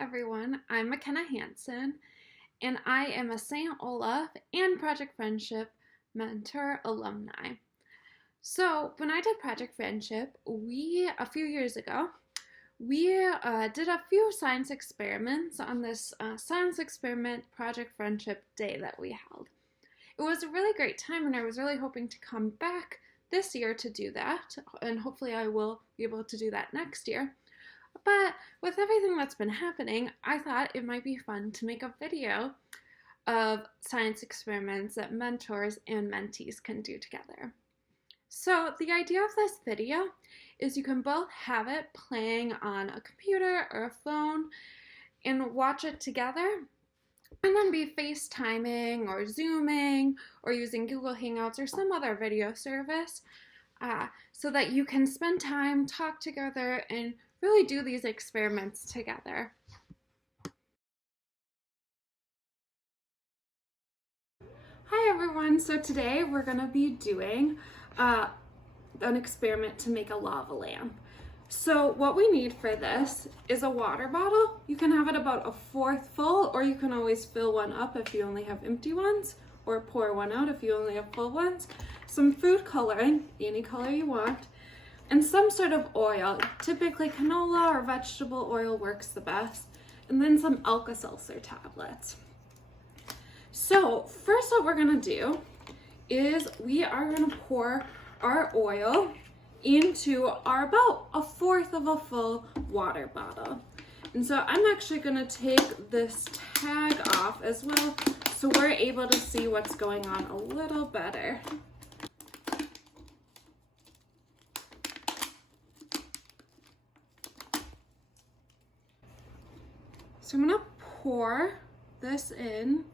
everyone, I'm McKenna and I am a St. Olaf and Project Friendship mentor alumni. So when I did Project Friendship, a few years ago, we did a few science experiments on this science experiment Project Friendship day that we held. It was a really great time, and I was really hoping to come back this year to do that, and hopefully I will be able to do that next year. But with everything that's been happening, I thought it might be fun to make a video of science experiments that mentors and mentees can do together. So the idea of this video is you can both have it playing on a computer or a phone and watch it together, and then be FaceTiming or Zooming or using Google Hangouts or some other video service so that you can spend time, talk together, and really do these experiments together. Hi everyone, so today we're going to be doing an experiment to make a lava lamp. So what we need for this is a water bottle. You can have it about a fourth full, or you can always fill one up if you only have empty ones, or pour one out if you only have full ones. Some food coloring, any color you want, and some sort of oil. Typically canola or vegetable oil works the best, and then some Alka-Seltzer tablets. So first what we're gonna do is we are gonna pour our oil into about a fourth of a full water bottle. And so I'm actually gonna take this tag off as well, so we're able to see what's going on a little better. So I'm gonna pour this in.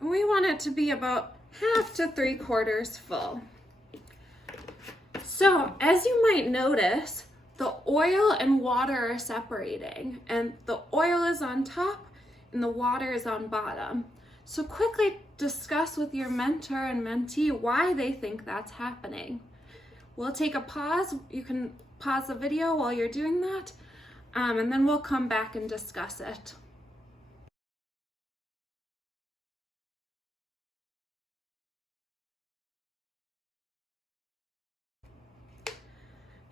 And we want it to be about half to 3/4 full. So as you might notice, the oil and water are separating, and the oil is on top and the water is on bottom. So quickly discuss with your mentor and mentee why they think that's happening. We'll take a pause. You can pause the video while you're doing that, and then we'll come back and discuss it.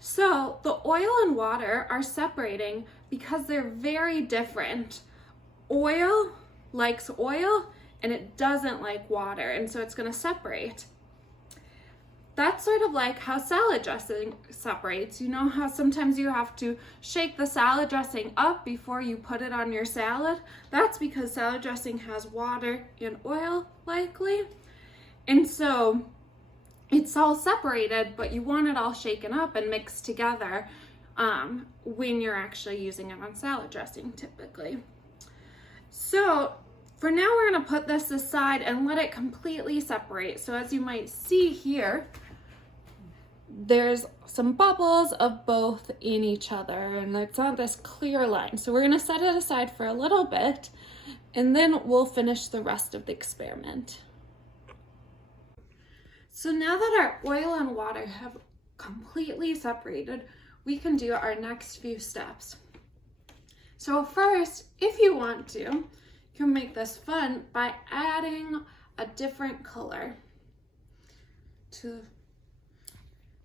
So the oil and water are separating because they're very different. Oil likes oil and it doesn't like water, and so it's going to separate. That's sort of like how salad dressing separates. You know how sometimes you have to shake the salad dressing up before you put it on your salad? That's because salad dressing has water and oil likely. And so it's all separated, but you want it all shaken up and mixed together when you're actually using it on salad dressing typically. So for now, we're gonna put this aside and let it completely separate. So as you might see here, there's some bubbles of both in each other, and it's not this clear line. So we're gonna set it aside for a little bit, and then we'll finish the rest of the experiment. So now that our oil and water have completely separated, we can do our next few steps. So first, if you want to, you can make this fun by adding a different color to.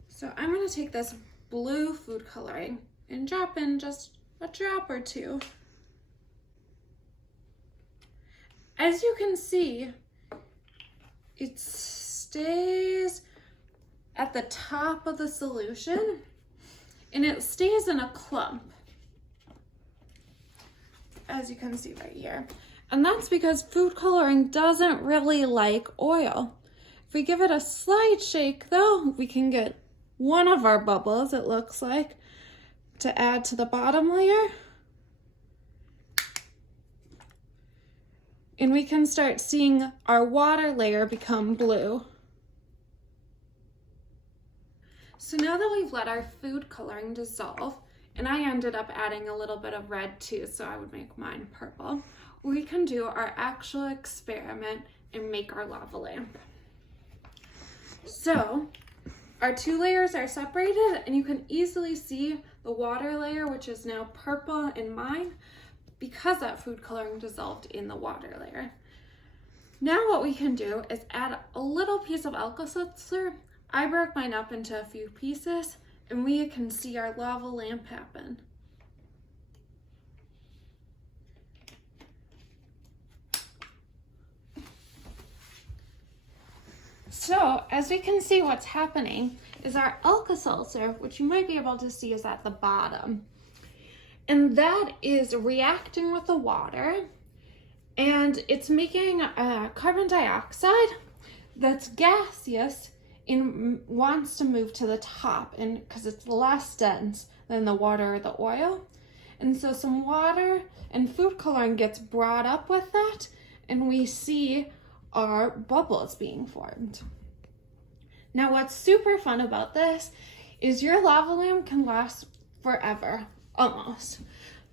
So I'm going to take this blue food coloring and drop in just a drop or two. As you can see, it stays at the top of the solution and it stays in a clump, as you can see right here. And that's because food coloring doesn't really like oil. If we give it a slight shake though, we can get one of our bubbles, it looks like, to add to the bottom layer. And we can start seeing our water layer become blue. So now that we've let our food coloring dissolve, and I ended up adding a little bit of red too, so I would make mine purple, we can do our actual experiment and make our lava lamp. So our two layers are separated, and you can easily see the water layer, which is now purple in mine, because that food coloring dissolved in the water layer. Now what we can do is add a little piece of Alka-Seltzer. I broke mine up into a few pieces, and we can see our lava lamp happen. So as we can see, what's happening is our Alka-Seltzer, which you might be able to see is at the bottom, and that is reacting with the water, and it's making carbon dioxide that's gaseous and wants to move to the top, and because it's less dense than the water or the oil. And so some water and food coloring gets brought up with that, and we see our bubbles being formed. Now what's super fun about this is your lava lamp can last forever, almost.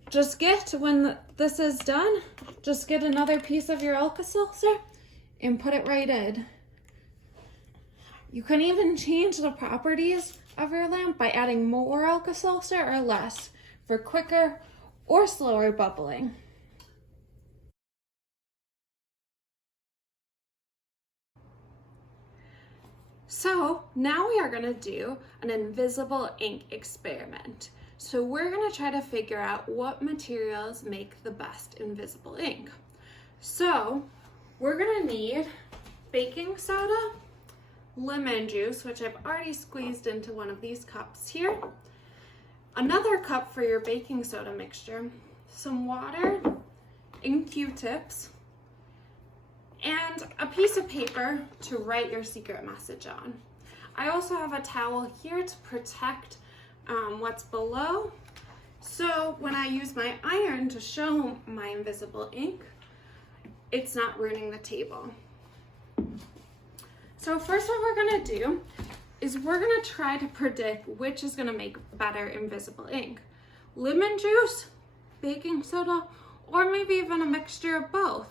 Just get, when this is done, just get another piece of your Alka-Seltzer and put it right in. You can even change the properties of your lamp by adding more Alka-Seltzer or less for quicker or slower bubbling. So now we are going to do an invisible ink experiment. So we're going to try to figure out what materials make the best invisible ink. So we're going to need baking soda, lemon juice, which I've already squeezed into one of these cups here, another cup for your baking soda mixture, some water, and Q-tips, and a piece of paper to write your secret message on. I also have a towel here to protect what's below. So when I use my iron to show my invisible ink, it's not ruining the table. So first what we're gonna do is we're gonna try to predict which is gonna make better invisible ink. Lemon juice, baking soda, or maybe even a mixture of both.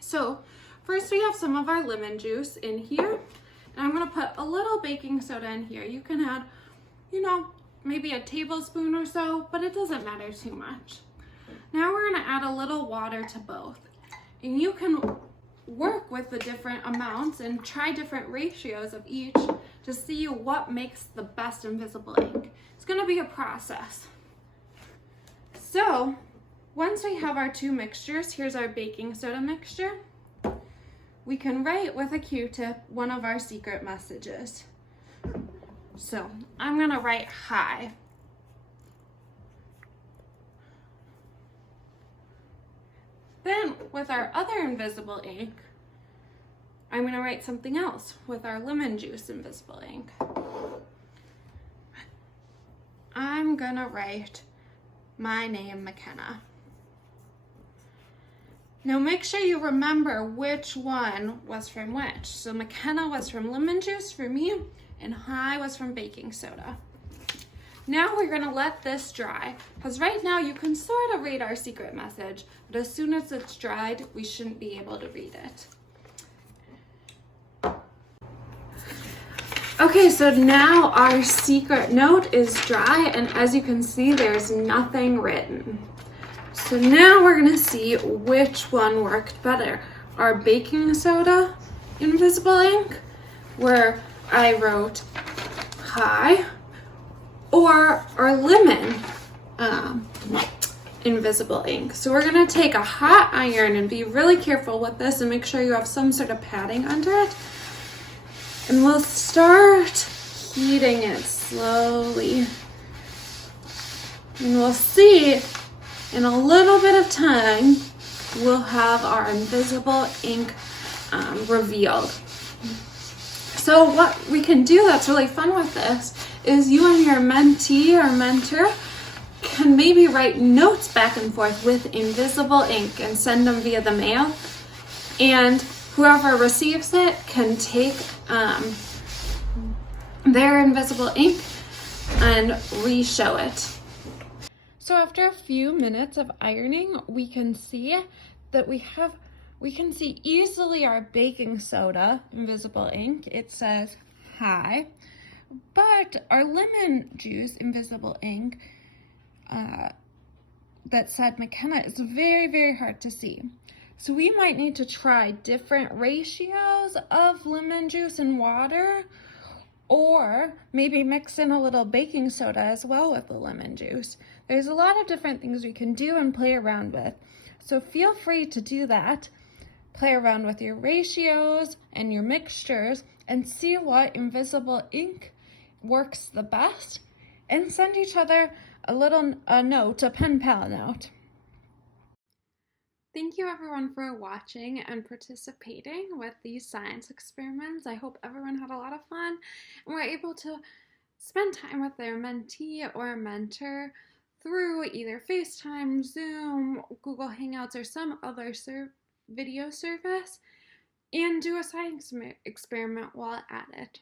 So first we have some of our lemon juice in here, and I'm gonna put a little baking soda in here. You can add, maybe a tablespoon or so, but it doesn't matter too much. Now we're gonna add a little water to both, and you can work with the different amounts and try different ratios of each to see what makes the best invisible ink. It's gonna be a process. So once we have our two mixtures, here's our baking soda mixture, we can write with a Q-tip one of our secret messages. So I'm gonna write hi. Then with our other invisible ink, I'm gonna write something else with our lemon juice invisible ink. I'm gonna write my name, McKenna. Now make sure you remember which one was from which. So McKenna was from lemon juice for me, and hi was from baking soda. Now we're gonna let this dry, because right now you can sort of read our secret message, but as soon as it's dried, we shouldn't be able to read it. Okay, so now our secret note is dry, and as you can see, there's nothing written. So now we're gonna see which one worked better. Our baking soda invisible ink, where I wrote hi, or our lemon invisible ink. So we're gonna take a hot iron and be really careful with this and make sure you have some sort of padding under it. And we'll start heating it slowly. And we'll see in a little bit of time, we'll have our invisible ink revealed. So what we can do that's really fun with this is you and your mentee or mentor can maybe write notes back and forth with invisible ink and send them via the mail. And whoever receives it can take their invisible ink and re-show it. So after a few minutes of ironing, we can see that we can see easily our baking soda, invisible ink. It says hi, but our lemon juice, invisible ink, that said McKenna is very, very hard to see. So we might need to try different ratios of lemon juice and water, or maybe mix in a little baking soda as well with the lemon juice. There's a lot of different things we can do and play around with. So feel free to do that. Play around with your ratios and your mixtures and see what invisible ink works the best, and send each other a note, a pen pal note. Thank you everyone for watching and participating with these science experiments. I hope everyone had a lot of fun and were able to spend time with their mentee or mentor through either FaceTime, Zoom, Google Hangouts, or some other video service, and do a science experiment while at it.